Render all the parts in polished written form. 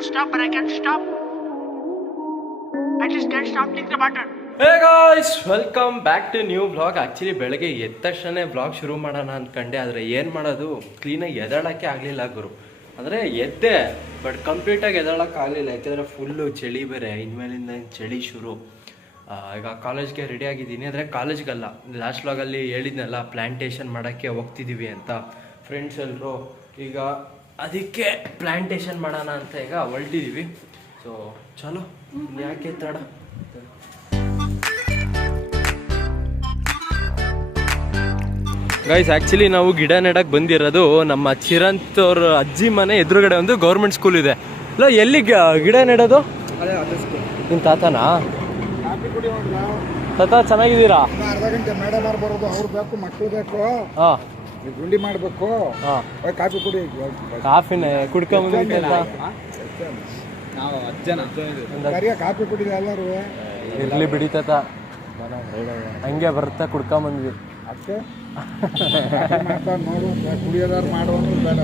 to stop, but I can't stop. I just can't stop thinking about it. Hey guys, welcome back to new blog. Actually ಬೆಳಗ್ಗೆ ಎದ್ದ ತಕ್ಷಣ blog ಶುರು ಮಾಡೋಣ ಅಂದ್ಕೊಂಡೆ, ಆದರೆ ಏನು ಮಾಡೋದು, ಕ್ಲೀನಾಗಿ ಎದ್ದೇಳೋಕ್ಕೆ ಆಗಲಿಲ್ಲ ಗುರು. ಅಂದರೆ ಎದ್ದೆ, ಬಟ್ ಕಂಪ್ಲೀಟಾಗಿ ಎದ್ದೇಳೋಕ್ಕೆ ಆಗಲಿಲ್ಲ, ಯಾಕೆಂದರೆ ಫುಲ್ಲು ಚಳಿ ಬೇರೆ, ಇನ್ಮೇಲಿಂದ ಚಳಿ ಶುರು. ಈಗ ಕಾಲೇಜ್ಗೆ ರೆಡಿ ಆಗಿದ್ದೀನಿ, ಅಂದರೆ ಕಾಲೇಜ್ಗಲ್ಲ, ಲಾಸ್ಟ್ ಬ್ಲಾಗಲ್ಲಿ ಹೇಳಿದ್ನಲ್ಲ ಪ್ಲ್ಯಾಂಟೇಷನ್ ಮಾಡೋಕ್ಕೆ ಹೋಗ್ತಿದ್ದೀವಿ ಅಂತ ಫ್ರೆಂಡ್ಸ್ ಎಲ್ಲರೂ. ಈಗ ಅದಕ್ಕೆ ಪ್ಲ್ಯಾಂಟೇಷನ್ ಮಾಡೋಣ ಅಂತ ಈಗ ಹೊರಟಿದ್ದೀವಿ. ಸೊ ಚಲೋ, ಯಾಕೆ ತಡ. ಗೈಸ್, ಆ್ಯಕ್ಚುಲಿ ನಾವು ಗಿಡ ನೆಡಕ್ಕೆ ಬಂದಿರೋದು ನಮ್ಮ ಚಿರಂತ್ ಅವ್ರ ಅಜ್ಜಿ ಮನೆ ಎದುರುಗಡೆ ಒಂದು ಗೌರ್ಮೆಂಟ್ ಸ್ಕೂಲ್ ಇದೆ. ಇಲ್ಲ, ಎಲ್ಲಿ ಗಿಡ ನೆಡೋದು? ನಿಮ್ಮ ತಾತನಾ? ತಾತ ಚೆನ್ನಾಗಿದ್ದೀರಾ? ಅರ್ಧ ಗಂಟೆ ಮೇಡಮ್ ಅವ್ರು ಬರೋದು, ಅವ್ರು ಬೇಕು, ಮಕ್ಕಳು ಬೇಕು, ಗುಂಡಿ ಮಾಡಬೇಕು, ಕಾಫಿ ಕುಡಿ. ಕಾಫಿನೇ ಕುಡ್ಕೊಂಬಂದ ಕಾಫಿ ಕುಡಿದ ಎಲ್ಲರೂ. ಇರ್ಲಿ ಬಿಡಿ ತಾತ, ಹಂಗೆ ಬರ್ತಾ ಕುಡ್ಕೊಂಬಂದ್ವಿ ಅಷ್ಟೇ. ನೋಡು, ಕುಡಿಯೋದಾರು ಮಾಡೋದು ಬೇಡ.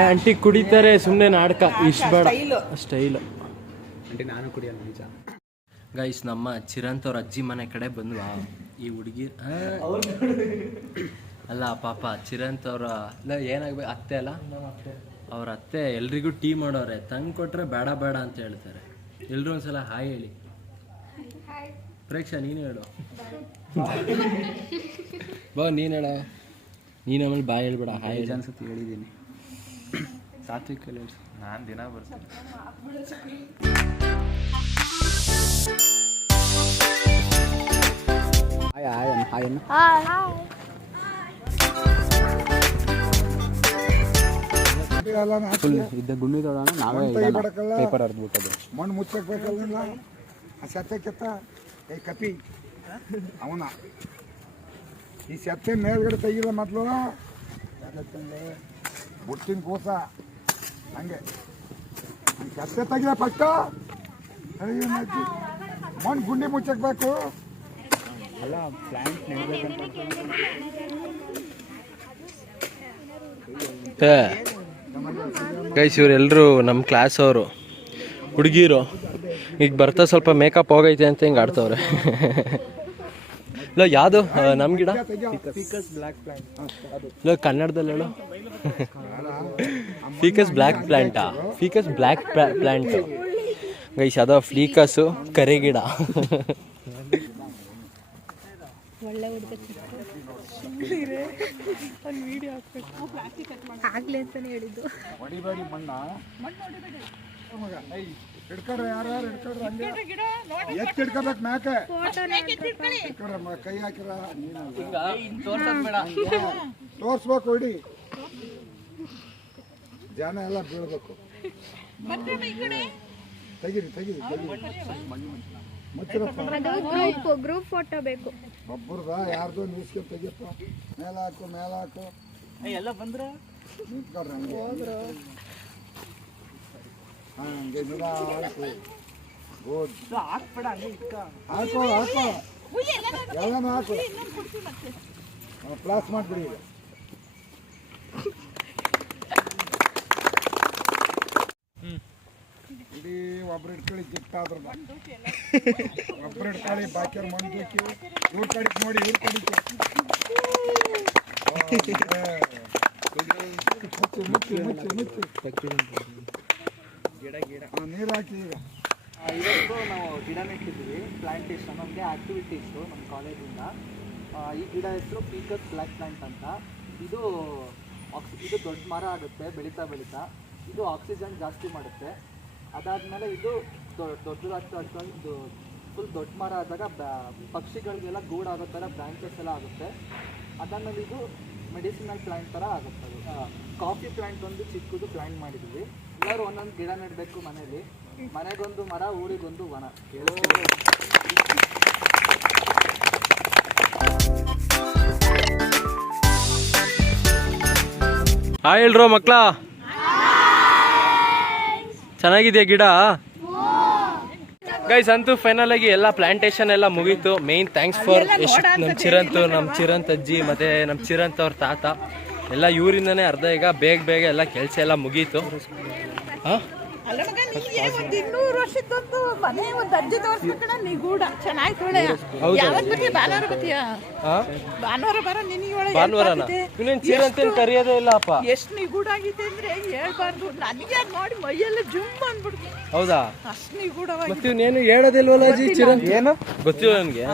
ಆಂಟಿ ಕುಡಿತಾರೆ ಸುಮ್ಮನೆ, ನಾಟಕ ಇಷ್ಟು ಬೇಡ, ಸ್ಟೈಲು. ನಾನು ಕುಡಿಯಲ್ಲ ನಿಜ. ಗೈಸ್, ನಮ್ಮ ಚಿರಂತ್ ಅವ್ರ ಅಜ್ಜಿ ಮನೆ ಕಡೆ ಬಂದ್ವಾ ಈ ಹುಡುಗಿ. ಅಲ್ಲ ಪಾಪ ಚಿರಂತ್ ಅವ್ರ ಏನಾಗ್ಬೇಕು, ಅತ್ತೆ ಅಲ್ಲ, ಅವ್ರ ಅತ್ತೆ ಎಲ್ರಿಗೂ ಟೀ ಮಾಡೋರೆ, ತಂದು ಕೊಟ್ರೆ ಬೇಡ ಬೇಡ ಅಂತ ಹೇಳ್ತಾರೆ. ಎಲ್ರೂ ಒಂದ್ಸಲ ಹಾಯ್ ಹೇಳಿ. ಪ್ರೇಕ್ಷಾ, ನೀನು ಹೇಳು. ಬಾ, ನೀನು ಹೇಳ. ನೀನು ಆಮೇಲೆ ಬಾಯ್ ಹೇಳ್ಬೇಡ, ಹಾಯ್ ಹೇಳಿ. ಅನ್ಸುತ್ತೆ ಹೇಳಿದ್ದೀನಿ. ಸಾತ್ವಿಕ್ ಹೇಳಿ. ನಾನು ದಿನ ಬರ್ತೀನಿ. ಇದ್ದ ಗುಂಡಿ ನಾವೇ ಪೇಪರ್ ಹರಿದ್ಬಿಟ್ಟದು. ಮಣ್ಣು ಮುಚ್ಚಬೇಕಲ್ಲ, ಆ ಸತ್ಯಕ್ಕೆತ್ತ ಏ ಕಪಿ ಅವನ ಈ ಸತ್ತೆ ಮೇಲ್ಗಡೆ ತೆಗಿಲ್ಲ ಮೊದಲು, ಬುಟ್ಟಿನ ಕೂಸ ಹಂಗೆ ಸತ್ತೆ ತೆಗಿದ ಫಸ್ಟ್. ಮಣ್ಣು ಗುಂಡಿ ಮುಚ್ಚಬೇಕು ಅಲ್ಲ, ಪ್ಲಾಂಟ್ ನೆಡಬೇಕಂತ. ಗೈಸ್, ಇವರೆಲ್ಲರೂ ನಮ್ಮ ಕ್ಲಾಸ್ ಅವರು ಹುಡುಗಿರು. ಈಗ ಬರ್ತಾ ಸ್ವಲ್ಪ ಮೇಕಪ್ ಹೋಗೈತೆ ಅಂತ ಹಿಂಗೆ ಆಡ್ತವ್ರೆ. ಇಲ್ಲ, ಯಾವುದು ನಮ್ಮ ಗಿಡ? ಇಲ್ಲ, ಕನ್ನಡದಲ್ಲಿ ಹೇಳು. ಫೀಕಸ್ ಬ್ಲ್ಯಾಕ್ ಪ್ಲ್ಯಾಂಟಾ? ಫೀಕಸ್ ಬ್ಲ್ಯಾಕ್ ಪ್ಲ್ಯಾಂಟು ಗೈಸ್, ಅದು ಫ್ಲೀಕಸ್ಸು ಕರೆ ಗಿಡ. ಆಗ್ಲಿ ಅಂತಾನೆ ಹೇಳಿದ್ದು. ಹೊಡಿಬೇಡಿ ಮಣ್ಣ, ಹಿಡ್ಕೊಡ್ರಿ, ಯಾರು ಹಿಡ್ಕೊಡ್ರಿ, ಹಂಗೆ ಎತ್ತಿ ಹಿಡ್ಕೋಬೇಕು ಮ್ಯಾಕೆ. ಕೈ ಹಾಕಿರ ತೋರ್ಸ್ಬೇಕು, ಹೊಡಿ, ಜನ ಎಲ್ಲ ಬೀಳ್ಬೇಕು. ತೆಗಿರಿ ತೆಗಿರಿ ಗ್ರೂಪ್ ಫೋಟೋ ಬೇಕು. ಒಬ್ಬರದ ಯಾರ್ದು ನಿಲ್ಸ್ಕೊ ತೆಗಿಯಪ್ಪ. ಮೇಲೆ ಹಾಕು, ಮೇಲೆ ಹಾಕು, ಎಲ್ಲ ಬಂದ್ರ ನಿಂತ್ಕೊಡ್ರಿ ಹಂಗೆ. ಹಂಗೆ ಹಾಕು, ಹಾಕೋ ಹಾಕೋ, ಎಲ್ಲನೂ ಹಾಕು. ಪ್ಲಾಸ್ ಮಾಡಿಬಿಡಿ. ಈಗ ಇಡೀ ಒಬ್ರು ಇಟ್ಕೊಳ್ಳಿ, ಗಿಟ್ಟಾದ್ರು ಒಬ್ರು ಇಟ್ಕೊಳ್ಳಿ, ಬಾಕಿಯವ್ರು ಮಣ್ಣು ಬೇಕಿ. ಇವ್ರ ಕಡಿಕ್ ನೋಡಿ, ಇವ್ರ ಕಡಿಕೆ ನೀರು ಹಾಕಿ. ಈಗ ಇವತ್ತು ನಾವು ಗಿಡ ನೆಟ್ಟಿದ್ದೀವಿ. ಪ್ಲಾಂಟೇಶನ್ ನಮಗೆ ಆ್ಯಕ್ಟಿವಿಟೀಸು ನಮ್ಮ ಕಾಲೇಜಿಂದ. ಈ ಗಿಡ ಹೆಸರು ಫೀಕಸ್ ಬ್ಲ್ಯಾಕ್ ಪ್ಲಾಂಟ್ ಅಂತ. ಇದು ದೊಡ್ಡ ಮರ ಆಗುತ್ತೆ ಬೆಳೀತಾ ಬೆಳೀತಾ. ಇದು ಆಕ್ಸಿಜನ್ ಜಾಸ್ತಿ ಮಾಡುತ್ತೆ. ಅದಾದಮೇಲೆ ಇದು ದೊಡ್ಡದಾಗ್ತಾ ಇದು ಫುಲ್ ದೊಡ್ಡ ಮರ ಆದಾಗ ಪಕ್ಷಿಗಳಿಗೆಲ್ಲ ಗೂಡಾಗೋ ಥರ ಬ್ರಾಂಚಸ್ ಎಲ್ಲ ಆಗುತ್ತೆ. ಅದಾದಮೇಲೆ ಇದು ಮೆಡಿಸಿನಲ್ ಪ್ಲ್ಯಾಂಟ್ ಥರ ಆಗುತ್ತೆ. ಅದು ಕಾಫಿ ಪ್ಲ್ಯಾಂಟ್ ಒಂದು ಚಿಕ್ಕದು ಪ್ಲ್ಯಾಂಟ್ ಮಾಡಿದ್ವಿ. ಎಲ್ಲರೂ ಒಂದೊಂದು ಗಿಡ ನೆಡಬೇಕು ಮನೇಲಿ. ಮನೆಗೊಂದು ಮರ, ಊರಿಗೊಂದು ವನ. ಹಾಯ್ ಹೇಳ್ರೋ ಮಕ್ಕಳ, ಚೆನ್ನಾಗಿದೆಯಾ ಗಿಡ? ಗೈಸ್ ಅಂತೂ ಫೈನಲ್ ಆಗಿ ಎಲ್ಲ ಪ್ಲಾಂಟೇಶನ್ ಎಲ್ಲ ಮುಗೀತು. ಮೇನ್ ಥ್ಯಾಂಕ್ಸ್ ಫಾರ್ ನಮ್ಮ ಚಿರಂತ್ ಅಜ್ಜಿ ಮತ್ತೆ ನಮ್ಮ ಚಿರಂತ್ ಅವ್ರ ತಾತ ಎಲ್ಲ ಇವರಿಂದನೇ ಅರ್ಧ ಈಗ ಬೇಗ ಎಲ್ಲ ಕೆಲಸ ಎಲ್ಲ ಮುಗೀತು. ಹಾಂ ಅಲ್ಲ ಮಗ ನಿಂಗೆ ಒಂದು 200 ವರ್ಷದ್ದೊಂದು ಮನೆ ಒಂದು ಅಜ್ಜಿ ತೋರಿಸ್ಬೇಕಣ ನಿಗೂಢ ಚೆನ್ನಾಗಿ ತೊಳೆ. ಯಾವತ್ತು ಬತ್ತೀಯ? ಭಾನುವಾರ ಬತ್ತೀಯ? ಭಾನುವಾರ ಬರೋ ನಿನಗೆ ಭಾನುವಾರನ ಇನ್ನೇನು ಚಿರಂತೇನು ಕರೆಯೋದೇ ಇಲ್ಲ ಅಪ್ಪ. ಎಷ್ಟು ನಿಗೂಢ ಆಗಿದೆ ಅಂದ್ರೆ ಹೇಳ್ಬಾರ್ದು. ನನಗೆ ಅದು ನೋಡಿ ಮೈಯೆಲ್ಲ ಜುಮ್ ಅಂದ್ಬಿಡ್ತು. ಹೌದಾ? ಅಷ್ಟು ನಿಗೂಢವಾಗಿ ಮತ್ತೆ ಇನ್ನೇನು ಹೇಳೋದಿಲ್ವಲ್ಲ ಅಜ್ಜಿ ಚಿರಂತ್? ಏನು ಗೊತ್ತಿಲ್ಲ ನನಗೆ.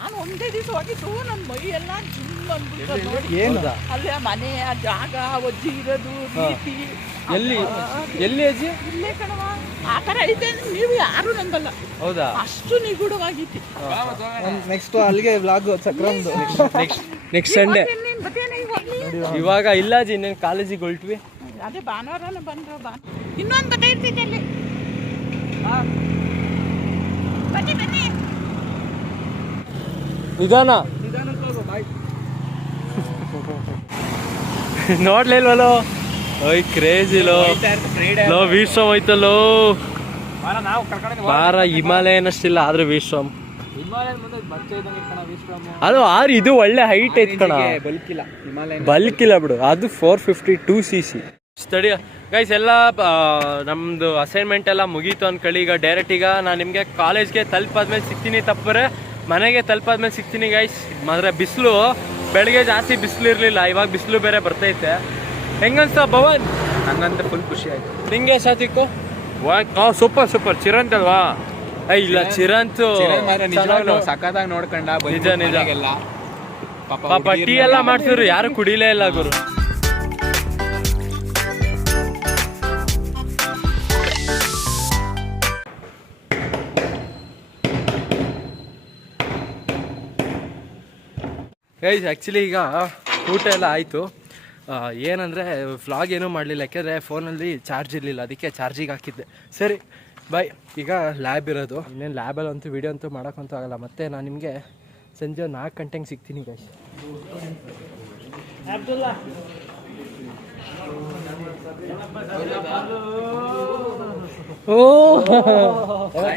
ನಾನು ಒಂದೇ ದಿವಸ ಹೋಗಿದ್ದು ನನ್ನ ಮೈ ಎಲ್ಲ ಜುಮ್ ಅಂದ್ಬಿಟ್ಟು ನೋಡಿ. ಅಲ್ಲಿ ಆ ಮನೆ, ಆ ಜಾಗ, ಅಜ್ಜಿ ಇರೋದು ರೀತಿ. ಎಲ್ಲಿ ಅಜ್ಜಿ? ಇಲ್ಲೇ ಕಣವ. ಆ ಥರ ಐತೆ ನೀವು ಯಾರು ನಂಬಲ್ಲ. ಹೌದಾ? ಅಷ್ಟು ನಿಗೂಢವಾಗಿತ್ತು. ನೆಕ್ಸ್ಟ್ ಅಲ್ಲಿಗೆ ವ್ಲಾಗ್ ಸಕ್ರಮ್ದು ನೆಕ್ಸ್ಟ್ ಸಂಡೇ. ನೀನ್ ಬತ್ತೇನೆ ಇವಾಗ ಇಲ್ಲ ಅಜ್ಜಿ, ಇನ್ನೇನು ಕಾಲೇಜಿಗೆ ಹೊಲ್ಟ್ವಿ. ಅದೇ ಭಾನುವಾರನ ಬಂದ್ರು. ಇನ್ನೊಂದು ಬತ್ತ ಇರ್ತಿದ್ದೆ ಅಲ್ಲಿ. ಬನ್ನಿ ನಿಧಾನ ನೋಡ್ಲಿಲ್ವಲ್ಲೋ? ಓಯ್ ಕ್ರೇಜಿ ಲೋ ವಿಶ್ವಮ್ ಹೋಯ್ತಲ್ಲೋ. ಬಾರ ಹಿಮಾಲಯನ್ ಅಷ್ಟಿಲ್ಲ ಆದ್ರೆ ವಿಶ್ವಮ್ ಅದು ಇದು ಒಳ್ಳೆ ಹೈಟ್ ಐತ್ ಕಣ. ಬಲ್ಕಿಲ್ಲ ಬಿಡು, ಅದು 452cc. ಸ್ಟಡಿ ಗೈಸ್ ಎಲ್ಲ ನಮ್ದು ಅಸೈನ್ಮೆಂಟ್ ಎಲ್ಲ ಮುಗೀತು ಅನ್ಕೊಳ್ಳಿ. ಈಗ ಡೈರೆಕ್ಟ್ ಈಗ ನಾನು ನಿಮಗೆ ಕಾಲೇಜ್ಗೆ ತಲುಪಾದ್ಮೇಲೆ ಸಿಗ್ತೀನಿ, ತಪ್ಪರೆ ಮನೆಗೆ ತಲುಪಾದ್ಮೇಲೆ ಸಿಗ್ತೀನಿ ಗೈಸ್. ಮಾತ್ರ ಬಿಸಿಲು ಬೆಳಗ್ಗೆ ಜಾಸ್ತಿ ಬಿಸಿಲು ಇರಲಿಲ್ಲ, ಇವಾಗ ಬಿಸಿಲು ಬೇರೆ ಬರ್ತೈತೆ. ಹೆಂಗನ್ಸ ಭವನ್? ನಂಗಂತ ಫುಲ್ ಖುಷಿ ಆಯ್ತು. ನಿಂಗೆ ಸಾತಿಕ್ಕು? ಸೂಪರ್ ಚಿರಂತ್ ಅಲ್ವಾ? ಇಲ್ಲ ಚಿರಂತ್ ಸಖತ್ತಾಗಿ ನೋಡ್ಕೊಂಡ. ನಿಜ ಪಾಪ ಟೀ ಎಲ್ಲ ಮಾಡ್ತಿದ್ರು, ಯಾರು ಕುಡಿಲೇ ಇಲ್ಲ ಗುರು. ಗೈಸ್ ಆ್ಯಕ್ಚುಲಿ ಈಗ ಊಟ ಎಲ್ಲ ಆಯಿತು. ಏನಂದರೆ ವ್ಲಾಗ್ ಏನೂ ಮಾಡಲಿಲ್ಲ, ಯಾಕೆಂದರೆ ಫೋನಲ್ಲಿ ಚಾರ್ಜ್ ಇರಲಿಲ್ಲ, ಅದಕ್ಕೆ ಚಾರ್ಜಿಗೆ ಹಾಕಿದ್ದೆ. ಸರಿ ಬಾಯ್. ಈಗ ಲ್ಯಾಬ್ ಇರೋದು, ಇನ್ನೇನು ಲ್ಯಾಬಲ್ಲಂತೂ ವೀಡಿಯೋ ಅಂತೂ ಮಾಡೋಕ್ಕಂತೂ ಆಗಲ್ಲ. ಮತ್ತು ನಾನು ನಿಮಗೆ ಸಂಜೆ 4 ಗಂಟೆಗೆ ಸಿಗ್ತೀನಿ ಗೈಸ್.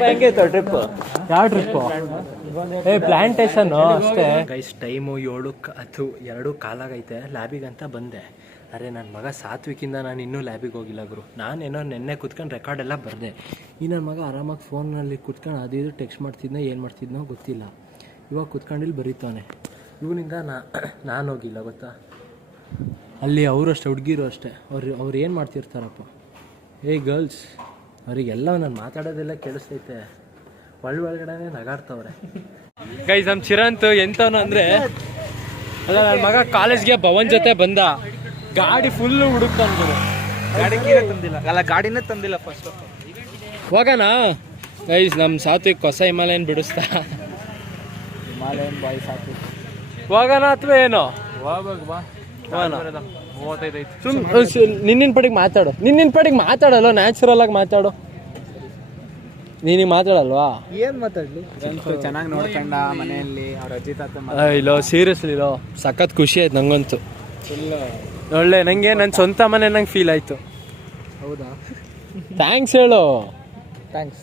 ಹೆಂಗೈತೆ ಟ್ರಿಪ್? ಯಾವ ಟ್ರಿಪ್ಪು? ಪ್ಲಾಂಟೇಶನ್ ಅಷ್ಟೇ ಗೈಸ್. ಟೈಮು 7:02 ಕಾಲಾಗೈತೆ. ಲ್ಯಾಬಿಗಂತ ಬಂದೆ. ಅರೆ ನನ್ನ ಮಗ ಸಾತ್ವಿಕಿಂದ ನಾನು ಇನ್ನೂ ಲ್ಯಾಬಿಗೆ ಹೋಗಿಲ್ಲ ಗುರು. ನಾನೇನೋ ನೆನ್ನೆ ಕುತ್ಕೊಂಡು ರೆಕಾರ್ಡ್ ಎಲ್ಲ ಬರೆದೆ. ಈ ನನ್ನ ಮಗ ಆರಾಮಾಗಿ ಫೋನಲ್ಲಿ ಕುತ್ಕೊಂಡು ಅದು ಇದು ಟೆಕ್ಸ್ಟ್ ಮಾಡ್ತಿದ್ನೋ ಏನು ಮಾಡ್ತಿದ್ನೋ ಗೊತ್ತಿಲ್ಲ. ಇವಾಗ ಕುತ್ಕೊಂಡು ಇಲ್ಲಿ ಬರೀತಾನೆ. ಇವನಿಂದ ನಾನು ಹೋಗಿಲ್ಲ ಗೊತ್ತಾ. ಅಲ್ಲಿ ಅವರು ಅಷ್ಟೇ, ಹುಡುಗಿರು ಅಷ್ಟೇ. ಅವ್ರು ಏನು ಮಾಡ್ತಿರ್ತಾರಪ್ಪ. ಗರ್ಲ್ಸ್ ಅವರಿಗೆಲ್ಲ ನಾನು ಮಾತಾಡೋದೆಲ್ಲ ಕೇಳಿಸ್ತೈತೆ. ಒಳಗಡೆ ನಗಾಡ್ತವ್ರೆ ಗೈಸ್. ನಮ್ಮ ಚಿರಂತ್ ಎಂತವನು ಅಂದರೆ, ಅಲ್ಲ ನನ್ನ ಮಗ ಕಾಲೇಜ್ಗೆ ಭವನ್ ಜೊತೆ ಬಂದ, ಗಾಡಿ ಫುಲ್ ಹುಡುಕ್ತಾನೆ. ಗಾಡಿನೇ ತಂದಿಲ್ಲ ಫಸ್ಟ್. ಹೋಗೋಣ ಗೈಸ್. ನಮ್ಮ ಸಾತ್ವಿಕ್ ಹೊಸ ಹಿಮಾಲಯನ್ ಬಿಡಿಸ್ತಾ. ಹಿಮಾಲಯನ್ ಬಾಯ್ ಸಾತ್ವಿಕ್ ಹೋಗೋಣ ಅಥವಾ ಏನೋ? ನಿನ್ನಿನ ಪಡಿಗೆ ಮಾತಾಡು. ನಿನ್ನಿನ ಪಡಿಗೆ ಮಾತಾಡಲ್ಲ, ನ್ಯಾಚುರಲ್ ಆಗಿ ಮಾತಾಡು. ನೀನಿಗೆ ಮಾತಾಡಲ್ವಾ? ಏನ್ ಮಾತಾಡ್ಲಿ? ಚೆನ್ನಾಗಿ ನೋಡ್ಕೊಂಡ ಮನೆಯಲ್ಲಿ ಅವ್ರ ಅಜ್ಜಿ ತಾತ. ಇಲ್ಲೋ ಸೀರಿಯಸ್ಲಿ ಇಲ್ಲೋ ಸಖತ್ ಖುಷಿ ಆಯ್ತು ನಂಗಂತೂ. ಒಳ್ಳೆ ನಂಗೆ ನನ್ನ ಸ್ವಂತ ಮನೆ ನಂಗೆ ಫೀಲ್ ಆಯ್ತು. ಹೌದಾ? ಥ್ಯಾಂಕ್ಸ್ ಹೇಳು. ಥ್ಯಾಂಕ್ಸ್.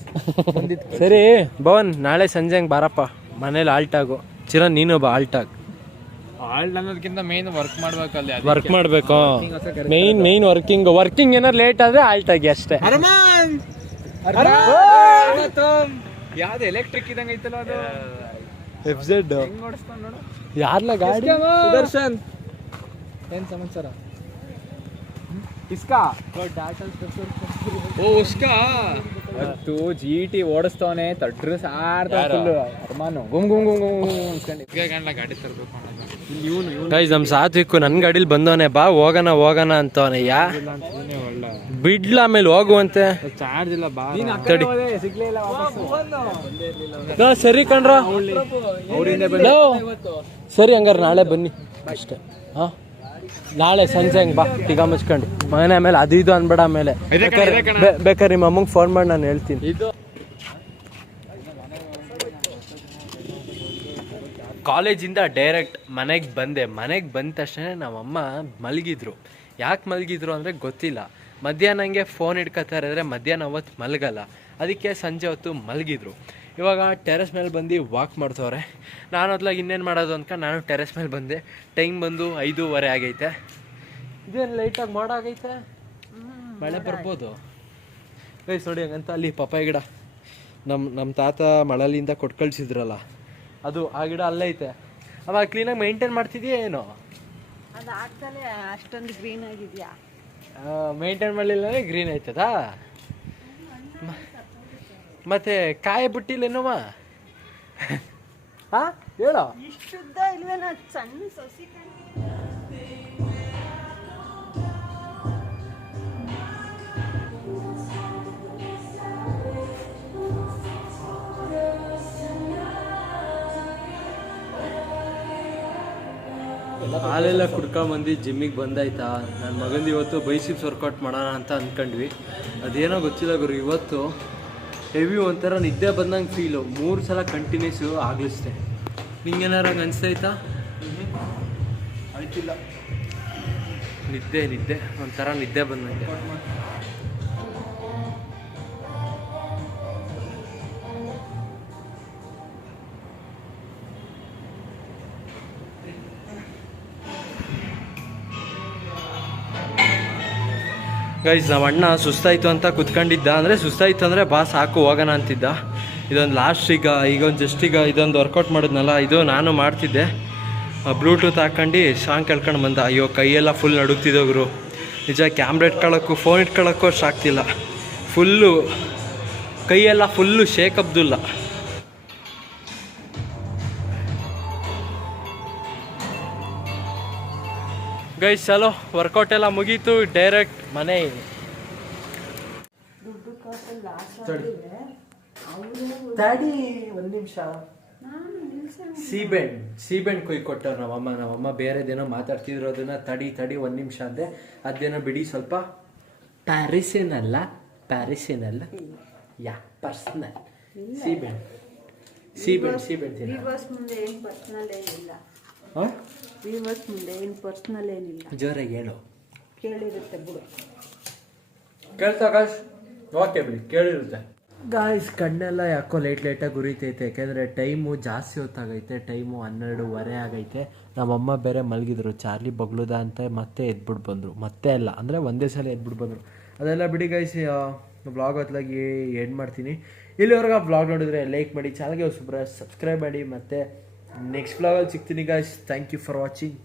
ಸರಿ ಭವನ್, ನಾಳೆ ಸಂಜೆ ಹಂಗೆ ಬಾರಪ್ಪ ಮನೇಲಿ ಆಲ್ಟಾಗು. ಚಿರನ್ ನೀನು ಬಾ ಆಲ್ಟಾಗ್. ಆಲ್ಟ್ ಅನ್ನೋದಕ್ಕಿಂತ ಮೇನ್ ವರ್ಕ್ ಮಾಡ್ಬೇಕಲ್ಲಿ. ವರ್ಕ್ ಮಾಡಬೇಕು. ಮೇನ್ ವರ್ಕಿಂಗ್ ಏನಾರು ಲೇಟ್ ಆದರೆ ಆಲ್ಟಾಗಿ ಅಷ್ಟೇ. ಯಾವ್ದು ಎಲೆಕ್ಟ್ರಿಕ್ ಇದಂಗ ಐತಲ್ಲ ಅದು. FZ ಹೆಂಗ್ ಓಡಿಸ್ತಾನ ನೋಡು. ಯಾರ್ಲ ಗಾಡಿ? ಸುದರ್ಶನ್. ಏನ್ ಸಮಾಚಾರ? ಇಸ್ಕಾ ಉಸ್ಕಾ ಮತ್ತು GT ಓಡಿಸ್ತವನೆ. ತಡ್ರು ಸಾರ್ದು ಅರ್ಮಾನು ಗುಮ್ ಗುಮ್ ಗುಮ್ ಗುಮ್ ಅನ್ಸ್ಕೊಂಡು ಗಾಡಿ ತರ್ಬೇಕು. ಗೈಸ್ ನಮ್ಮ ಸಾತ್ವಿಕ್ಕು ನನ್ನ ಗಾಡೀಲಿ ಬಂದವನೆ. ಬಾ ಹೋಗೋಣ ಅಂತವನೆ. ಬಿಡ್ಲ ಆಮೇಲೆ ಹೋಗುವಂತೆ. ಚಾರ್ಜ್ ಇಲ್ಲ. ಬಾ ತಡಿ. ಸಿಗ್ಲೇ ಇಲ್ಲ. ಸರಿ ಕಣ್ರ, ಸರಿ ಹಂಗಾರೆ ನಾಳೆ ಬನ್ನಿ ಅಷ್ಟೇ. ಹಾಂ ನಾಳೆ ಸಂಜೆ ಹಂಗೆ ಬಾ, ಈಗ ಮುಚ್ಕೊಂಡು ಮನೆ ಆಮೇಲೆ ಅದು ಇದು ಅನ್ಬೇಡ. ಆಮೇಲೆ ಬೇಕಾದ್ರೆ ನಿಮ್ಮ ಅಮ್ಮಂಗೆ ಫೋನ್ ಮಾಡಿ ನಾನು ಹೇಳ್ತೀನಿ. ಕಾಲೇಜಿಂದ ಡೈರೆಕ್ಟ್ ಮನೆಗೆ ಬಂದೆ. ಮನೆಗೆ ಬಂದ ತಕ್ಷಣ ನಮ್ಮಮ್ಮ ಮಲಗಿದ್ರು. ಯಾಕೆ ಮಲಗಿದ್ರು ಅಂದರೆ ಗೊತ್ತಿಲ್ಲ. ಮಧ್ಯಾಹ್ನ ಹಂಗೆ ಫೋನ್ ಹಿಡ್ಕೊತಾ ಇರಿದ್ರೆ ಮಧ್ಯಾಹ್ನ ಅವತ್ತು ಮಲಗಲ್ಲ. ಅದಕ್ಕೆ ಸಂಜೆ ಹೊತ್ತು ಮಲಗಿದ್ರು. ಇವಾಗ ಟೆರೆಸ್ ಮೇಲೆ ಬಂದು ವಾಕ್ ಮಾಡ್ತವ್ರೆ. ನಾನು ಅದ್ಲಾಗ ಇನ್ನೇನು ಮಾಡೋದು ಅನ್ಕೊಂಡು ನಾನು ಟೆರೆಸ್ ಮೇಲೆ ಬಂದೆ. ಟೈಮ್ ಬಂದು 5:30 ಆಗೈತೆ. ಇದೇನು ಲೈಟಾಗಿ ಮಾಡಾಗೈತೆ, ಮಳೆ ಬರ್ಬೋದು ಗೈಸ್. ನೋಡಿ ಹಂಗಂತ ಅಲ್ಲಿ ಪಪ್ಪಾಯ ಗಿಡ ನಮ್ಮ ತಾತ ಮಳಲಿಂದ ಕೊಟ್ಟು ಕಳಿಸಿದ್ರಲ್ಲ, ಅದು ಆ ಗಿಡ ಅಲ್ಲೇ ಐತೆ. ಅವಾಗ ಕ್ಲೀನಾಗಿ ಮೇಂಟೈನ್ ಮಾಡ್ತಿದ್ಯಾ ಏನೋ? ಅದು ಆಗ್ತಲೇ ಅಷ್ಟೊಂದು ಗ್ರೀನ್ ಆಗಿದೆಯಾ? ಮೇಂಟೈನ್ ಮಾಡಲಿಲ್ಲ ಗ್ರೀನ್ ಆಯ್ತದಾ? ಮತ್ತೆ ಕಾಯಿ ಬಿಟ್ಟಿಲ್ಲೇನವ? ಹಾ ಹೇಳೋ. ಇಷ್ಟುದ್ದ ಇಲ್ವೇನ ಸಣ್ಣ ಸಸಿ ಹಾಲೆಲ್ಲ ಕುಡ್ಕೊಂಬಂದು ಜಿಮ್ಮಿಗೆ ಬಂದಾಯ್ತಾ. ನನ್ನ ಮಗಂದು ಇವತ್ತು ಬೈಸಿಪ್ಸ್ ವರ್ಕೌಟ್ ಮಾಡೋಣ ಅಂತ ಅಂದ್ಕೊಂಡ್ವಿ. ಅದೇನೋ ಗೊತ್ತಿಲ್ಲ ಗುರು, ಇವತ್ತು ಹೆವಿ ಒಂಥರ ನಿದ್ದೆ ಬಂದಂಗೆ ಫೀಲು. 3 ಸಲ ಕಂಟಿನ್ಯೂಸು ಆಗ್ಲಿಸ್ತೆ. ನಿಂಗೇನಾರ ಹಂಗೆ ಅನಿಸ್ತೈತಾ? ಆಯ್ತಿಲ್ಲ, ನಿದ್ದೆ ಒಂಥರ ನಿದ್ದೆ ಬಂದಂಗೆ. ಗೈಸ್, ನಮ್ಮ ಅಣ್ಣ ಸುಸ್ತಾಯಿತು ಅಂತ ಕುತ್ಕೊಂಡಿದ್ದ. ಅಂದರೆ ಸುಸ್ತಾಯಿತು ಅಂದರೆ ಬಾ ಸಾಕು ಹೋಗೋಣ ಅಂತಿದ್ದ. ಇದೊಂದು ಲಾಸ್ಟ್ ಈಗ ಇದೊಂದು ವರ್ಕೌಟ್ ಮಾಡಿದ್ನಲ್ಲ, ಇದು ನಾನು ಮಾಡ್ತಿದ್ದೆ. ಬ್ಲೂಟೂತ್ ಹಾಕ್ಕೊಂಡು ಸಾಂಗ್ ಕೇಳ್ಕೊಂಡು ಬಂದ. ಅಯ್ಯೋ ಕೈಯೆಲ್ಲ ಫುಲ್ ನಡುಗ್ತಿದ್ದೋಗ್ರು. ನಿಜ ಕ್ಯಾಮ್ರಾ ಇಟ್ಕೊಳ್ಳೋಕ್ಕೂ ಫೋನ್ ಇಟ್ಕೊಳ್ಳೋಕ್ಕೂ ಅಷ್ಟು ಆಗ್ತಿಲ್ಲ. ಕೈಯೆಲ್ಲ ಫುಲ್ಲು ಶೇಕ್ ಅಬ್ದುಲ್ಲ. ಗೈಸ್ ಚಲೋ, ವರ್ಕೌಟ್ ಎಲ್ಲ ಮುಗೀತು. ಡೈರೆಕ್ಟ್ ಮನೆ. ತಡಿ ಒಂದು ನಿಮಿಷ. ಸೀಬೆಂಡ್ ಕುಯ್ ಕೊಟ್ಟವ್ರು ನಮ್ಮಮ್ಮ ಬೇರೆದೇನೋ ಮಾತಾಡ್ತಿದ್ರು, ಅದನ್ನ ತಡಿ 1 ನಿಮಿಷ ಅಂದೆ. ಅದೇನೋ ಬಿಡಿ ಸ್ವಲ್ಪ. ಪ್ಯಾರಿಸಿನಲ್ಲ ಯಾ ಪರ್ಸನಲ್. ಸೀಬೆಂಡ್ ಮುಂದೆ ಏನು ಪರ್ಸನಲ್ ಏನಿಲ್ಲ. ಹಾಂ, ವ್ಯೂವರ್ಸ್ ಮುಂದೆ ಏನು ಪರ್ಸನಲ್ ಏನಿಲ್ಲ. ಜೋರಾಗಿ ಹೇಳು. ಕೇಳಿರುತ್ತೆ ಬಿಡು. ಕೇಳ್ತಾ ಗಾಯ್ಸ್? ಓಕೆ ಬಿಡಿ, ಕೇಳಿರುತ್ತೆ ಗಾಯ್ಸ್. ಕಣ್ಣೆಲ್ಲ ಯಾಕೋ ಲೇಟಾಗಿ ಉರಿತೈತೆ, ಯಾಕೆಂದರೆ ಟೈಮು ಜಾಸ್ತಿ ಹೊತ್ತಾಗೈತೆ. ಟೈಮು 12:30 ಆಗೈತೆ. ನಮ್ಮಮ್ಮ ಬೇರೆ ಮಲಗಿದ್ರು. ಚಾರ್ಲಿ ಬಗ್ಲುದ ಅಂತ ಮತ್ತೆ ಎದ್ಬಿಟ್ಟು ಬಂದರು. ಮತ್ತೆ ಅಲ್ಲ ಅಂದರೆ ಒಂದೇ ಸಲ ಎದ್ಬಿಟ್ಟು ಬಂದರು. ಅದೆಲ್ಲ ಬಿಡಿ ಗೈಸ್, ಬ್ಲಾಗ್ ಹೊತ್ಲಾಗಿ ಎಂಡ್ ಮಾಡ್ತೀನಿ. ಇಲ್ಲಿವರೆಗೆ ಬ್ಲಾಗ್ ನೋಡಿದರೆ ಲೈಕ್ ಮಾಡಿ, ಚಾನಲ್ಗೆ ಸಬ್ಸ್ಕ್ರೈಬ್ ಮಾಡಿ. ಮತ್ತು ನೆಕ್ಸ್ಟ್ ಬ್ಲಾಗಲ್ಲಿ ಸಿಗ್ತೀನಿ guys. Thank you for watching.